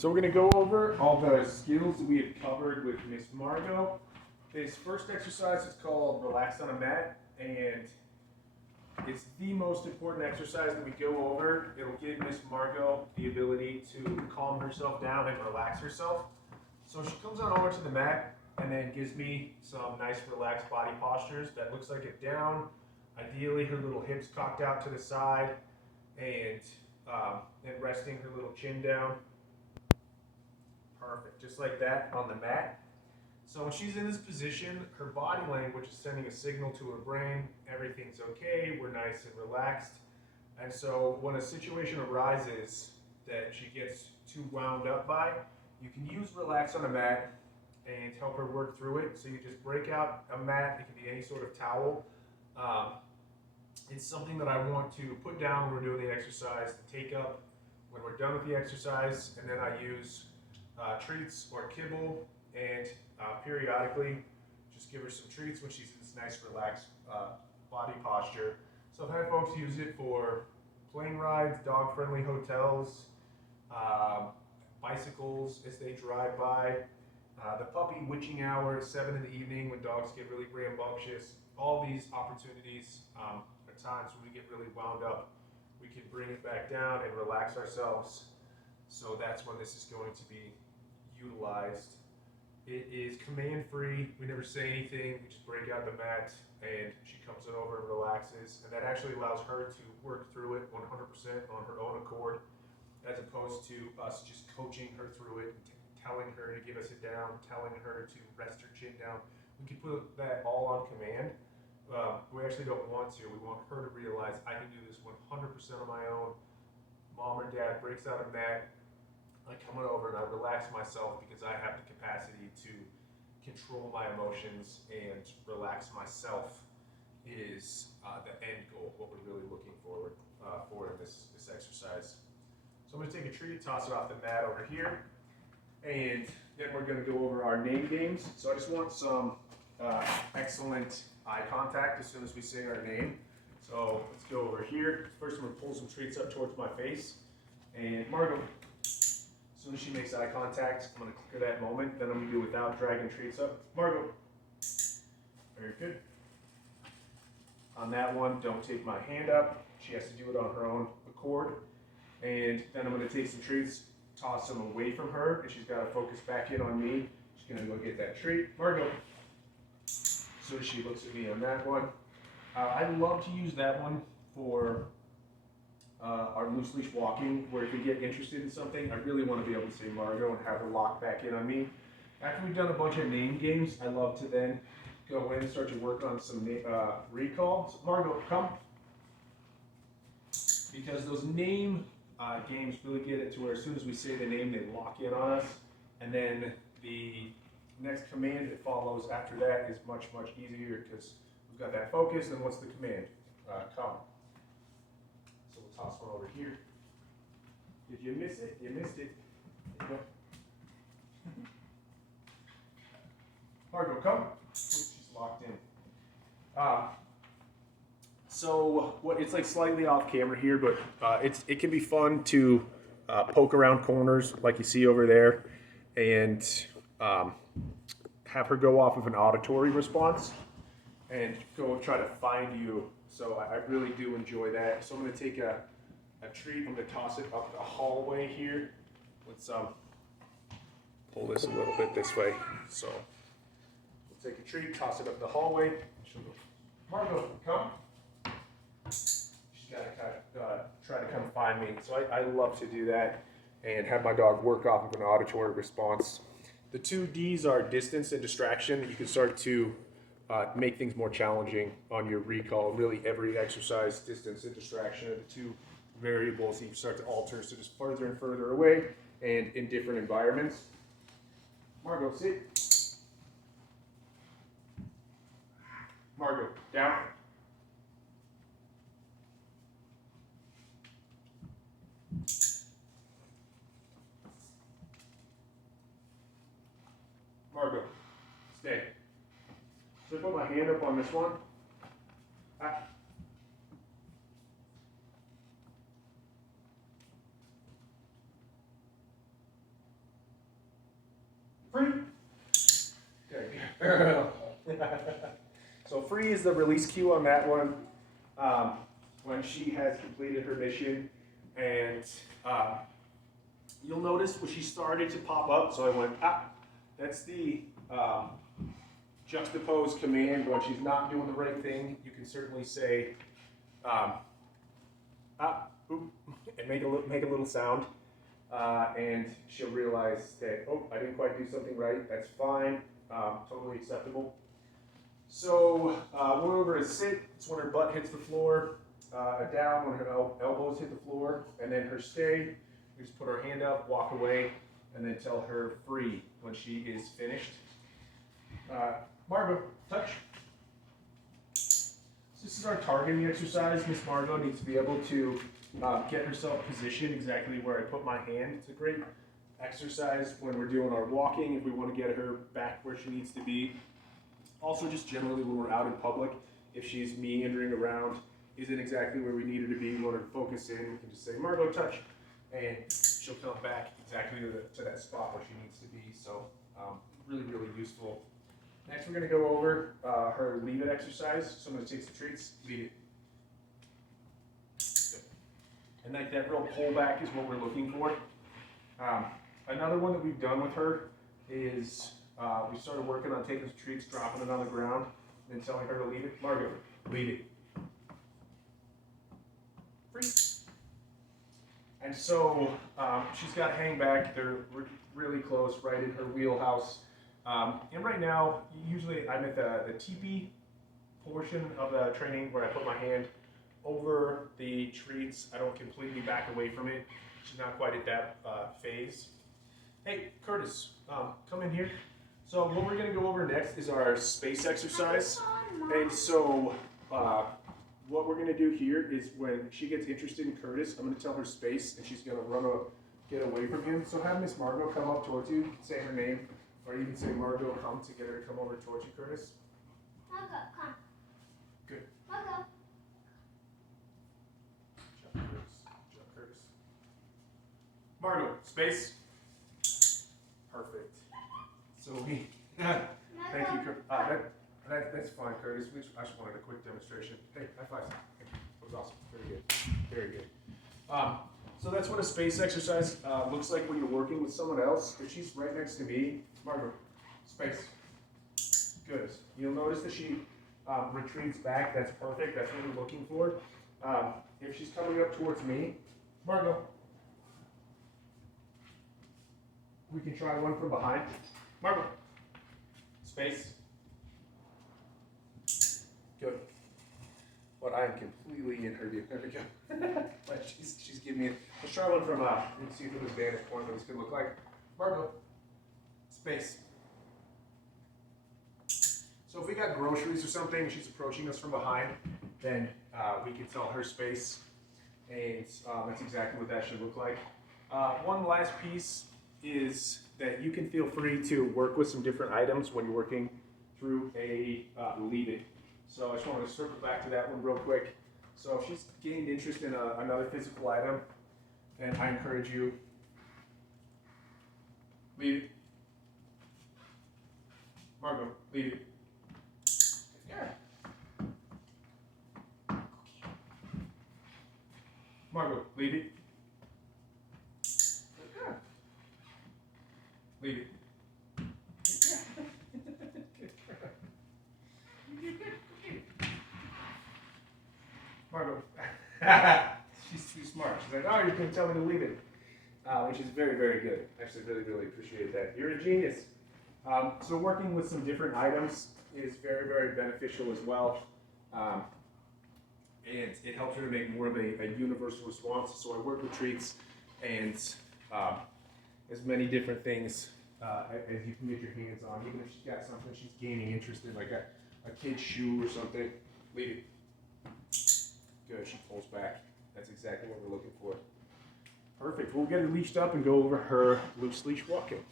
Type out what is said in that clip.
So we're going to go over all the skills that we had covered with Miss Margot. This first exercise is called Relax on a Mat, and it's the most important exercise that we go over. It'll give Miss Margot the ability to calm herself down and relax herself. So she comes on over to the mat and then gives me some nice relaxed body postures that looks like a down. Ideally, her little hips cocked out to the side and resting her little chin down. Perfect, just like that on the mat. So when she's in this position, her body language is sending a signal to her brain, everything's okay, we're nice and relaxed. And so when a situation arises that she gets too wound up by, you can use Relax on a Mat and help her work through it. So you just break out a mat, it can be any sort of towel. It's something that I want to put down when we're doing the exercise, to take up when we're done with the exercise, and then I use treats or kibble, and periodically just give her some treats when she's in this nice relaxed body posture. So I've had folks use it for plane rides, dog-friendly hotels, bicycles as they drive by, the puppy witching hour at 7 in the evening when dogs get really rambunctious. All these opportunities are times when we get really wound up. We can bring it back down and relax ourselves. So that's when this is going to be utilized. It is command free. We never say anything. We just break out the mat and she comes on over and relaxes. And that actually allows her to work through it 100% on her own accord, as opposed to us just coaching her through it, telling her to give us it down, telling her to rest her chin down. We can put that all on command. We actually don't want to. We want her to realize I can do this 100% on my own. Mom or dad breaks out a mat, I come on over and I relax myself because I have the capacity to control my emotions and relax myself is the end goal, what we're really looking forward for in this exercise. So I'm going to take a treat, toss it off the mat over here, and then we're going to go over our name games. So I just want some excellent eye contact as soon as we say our name. So let's go over here. First I'm going to pull some treats up towards my face. And Margot, as soon as she makes eye contact, I'm going to click her that moment. Then I'm going to do without dragging treats up. Margot. Very good. On that one, don't take my hand up. She has to do it on her own accord. And then I'm going to take some treats, toss them away from her, and she's got to focus back in on me. She's going to go get that treat. Margot. So she looks at me on that one. I love to use that one for our loose leash walking, where if we get interested in something, I really want to be able to say Margot and have her lock back in on me. After we've done a bunch of name games, I love to then go in and start to work on some recall. So Margot, come. Because those name games really get it to where as soon as we say the name, they lock in on us. And then the next command that follows after that is much, much easier because we've got that focus. And what's the command? Come. So we'll toss one over here. Did you miss it? You missed it. There you go. Margot, come. Oops, she's locked in. So it's like slightly off camera here, but it can be fun to poke around corners like you see over there, and have her go off of an auditory response and go try to find you. So I really do enjoy that. So I'm going to take a treat. I'm going to toss it up the hallway here. Let's pull this a little bit this way. So we'll take a treat, toss it up the hallway. She'll go, Margot, come. She's got to try to come find me. So I love to do that and have my dog work off of an auditory response. The two D's are distance and distraction. You can start to make things more challenging on your recall. Really, every exercise, distance and distraction are the two variables you start to alter. So just further and further away and in different environments. Margot, sit. Margot, down. Margot, stay. So I put my hand up on this one. So free is the release cue on that one. When she has completed her mission, and you'll notice when she started to pop up, so I went, that's the juxtapose command. When she's not doing the right thing, you can certainly say, oop, and make a little sound, and she'll realize that, oh, I didn't quite do something right. That's fine, totally acceptable. So one over is sit. It's when her butt hits the floor. A down when her elbows hit the floor, and then her stay. We just put our hand up, walk away, and then tell her free when she is finished. Margot, touch. This is our targeting exercise. Miss Margot needs to be able to get herself positioned exactly where I put my hand. It's a great exercise when we're doing our walking, if we want to get her back where she needs to be. Also, just generally when we're out in public, if she's meandering around, isn't exactly where we need her to be, we want her to focus in, we can just say, Margot, touch, and she'll come back exactly to that spot where she needs to be. So really, really useful. Next, we're going to go over her leave it exercise. So I'm going to take the treats, leave it. Good. And that real pullback is what we're looking for. Another one that we've done with her is we started working on taking the treats, dropping it on the ground, and then telling her to leave it. Margot, leave it. Free. And so she's got hang back. They're really close, right in her wheelhouse. And right now, usually I'm at the teepee portion of the training where I put my hand over the treats. I don't completely back away from it. She's not quite at that phase. Hey, Curtis, come in here. So what we're going to go over next is our space exercise. And so what we're going to do here is when she gets interested in Curtis, I'm going to tell her space, and she's going to get away from him. So have Miss Margot come up towards you. You can say her name, or you can say Margot, come to get her to come over towards you, Curtis. Margot, come. Good. Margot. Jump, Curtis. Jump, Curtis. Margot, space. Perfect. So we, thank you, Curtis. That's fine, Curtis. I just wanted a quick demonstration. Hey, high five. That was awesome. Very good. Very good. So that's what a space exercise looks like when you're working with someone else. If she's right next to me, Margot, space. Good. You'll notice that she retreats back. That's perfect. That's what we're looking for. If she's coming up towards me, Margot, we can try one from behind. Margot, space. Good. But I'm completely in her view. There we go. But she's giving me. Let's try one from let's see from this vantage point what this could look like. Margot, space. So if we got groceries or something, she's approaching us from behind, then we can tell her space, and that's exactly what that should look like. One last piece is that you can feel free to work with some different items when you're working through a lead-in. So I just wanted to circle back to that one real quick. So if she's gained interest in another physical item, then I encourage you, lead it. Margot, lead it. Yeah. Margot, lead it. Yeah. Lead it. Margot, she's too smart. She's like, oh, you're going to tell me to leave it, which is very, very good. Actually, really, really appreciate that. You're a genius. So working with some different items is very, very beneficial as well. And it helps her to make more of a universal response. So I work with treats and as many different things as you can get your hands on. Even if she's got something she's gaining interest in, like a kid's shoe or something, leave it. Good, she pulls back. That's exactly what we're looking for. Perfect. We'll get her leashed up and go over her loose leash walking.